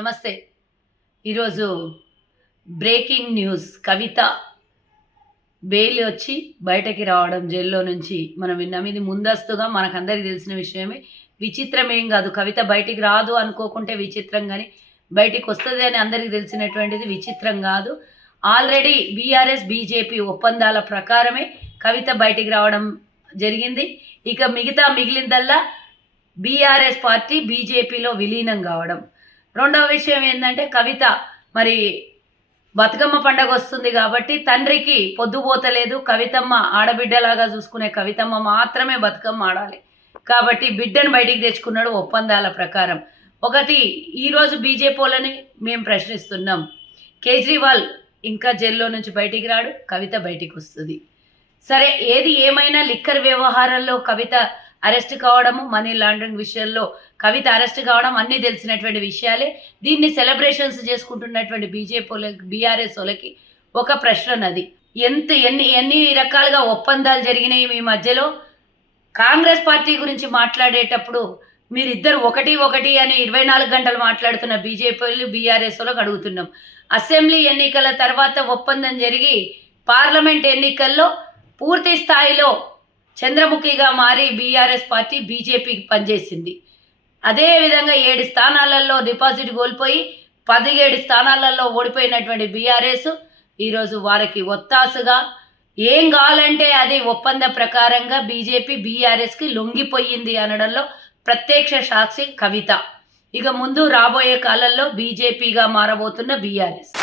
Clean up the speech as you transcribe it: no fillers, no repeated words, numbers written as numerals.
నమస్తే. ఈరోజు breaking news. కవిత bail వచ్చి బయటకి రావడం జైల్లో నుంచి మనం విన్నాం. ఇది ముందస్తుగా మనకందరికీ తెలిసిన విషయమే. విచిత్రం ఏం కాదు. కవిత బయటికి రాదు అనుకోకుంటే విచిత్రం, కానీ బయటికి వస్తుంది అని అందరికీ తెలిసినటువంటిది విచిత్రం కాదు. ఆల్రెడీ బీఆర్ఎస్ బీజేపీ ఒప్పందాల ప్రకారమే కవిత బయటికి రావడం జరిగింది. ఇక మిగిలిందల్లా బీఆర్ఎస్ పార్టీ బీజేపీలో విలీనం కావడం. రెండవ విషయం ఏంటంటే, కవిత మరి బతుకమ్మ పండగ వస్తుంది కాబట్టి తండ్రికి పొద్దుపోతలేదు. కవితమ్మ ఆడబిడ్డలాగా చూసుకునే కవితమ్మ మాత్రమే బతుకమ్మ ఆడాలి కాబట్టి బిడ్డను బయటికి తెచ్చుకున్నాడు ఒప్పందాల ప్రకారం. ఒకటి, ఈరోజు బీజేపీ వాళ్ళని మేము ప్రశ్నిస్తున్నాం. కేజ్రీవాల్ ఇంకా జైల్లో నుంచి బయటికి రాడు, కవిత బయటికి వస్తుంది. సరే, ఏది ఏమైనా లిక్కర్ వ్యవహారంలో కవిత అరెస్ట్ కావడము, మనీ లాండరింగ్ విషయంలో కవిత అరెస్ట్ కావడం అన్నీ తెలిసినటువంటి విషయాలే. దీన్ని సెలబ్రేషన్స్ చేసుకుంటున్నటువంటి బీజేపీ వాళ్ళకి, బీఆర్ఎస్ వాళ్ళకి ఒక ప్రశ్న నది. ఎన్ని రకాలుగా ఒప్పందాలు జరిగినాయి మీ మధ్యలో. కాంగ్రెస్ పార్టీ గురించి మాట్లాడేటప్పుడు మీరిద్దరు ఒకటి అని 24 గంటలు మాట్లాడుతున్న బీజేపీ వాళ్ళు, బీఆర్ఎస్ వాళ్ళకి అడుగుతున్నాం. అసెంబ్లీ ఎన్నికల తర్వాత ఒప్పందం జరిగి పార్లమెంట్ ఎన్నికల్లో పూర్తి స్థాయిలో చంద్రముఖిగా మారి బీఆర్ఎస్ పార్టీ బీజేపీకి పనిచేసింది. అదేవిధంగా 7 స్థానాలలో డిపాజిట్ కోల్పోయి 17 స్థానాలలో ఓడిపోయినటువంటి బీఆర్ఎస్ ఈరోజు వారికి ఒత్తాసుగా ఏం కావాలంటే అది ఒప్పంద ప్రకారంగా బీజేపీ బీఆర్ఎస్కి లొంగిపోయింది అనడంలో ప్రత్యక్ష సాక్షి కవిత. ఇక ముందు రాబోయే కాలంలో బీజేపీగా మారబోతున్న బీఆర్ఎస్.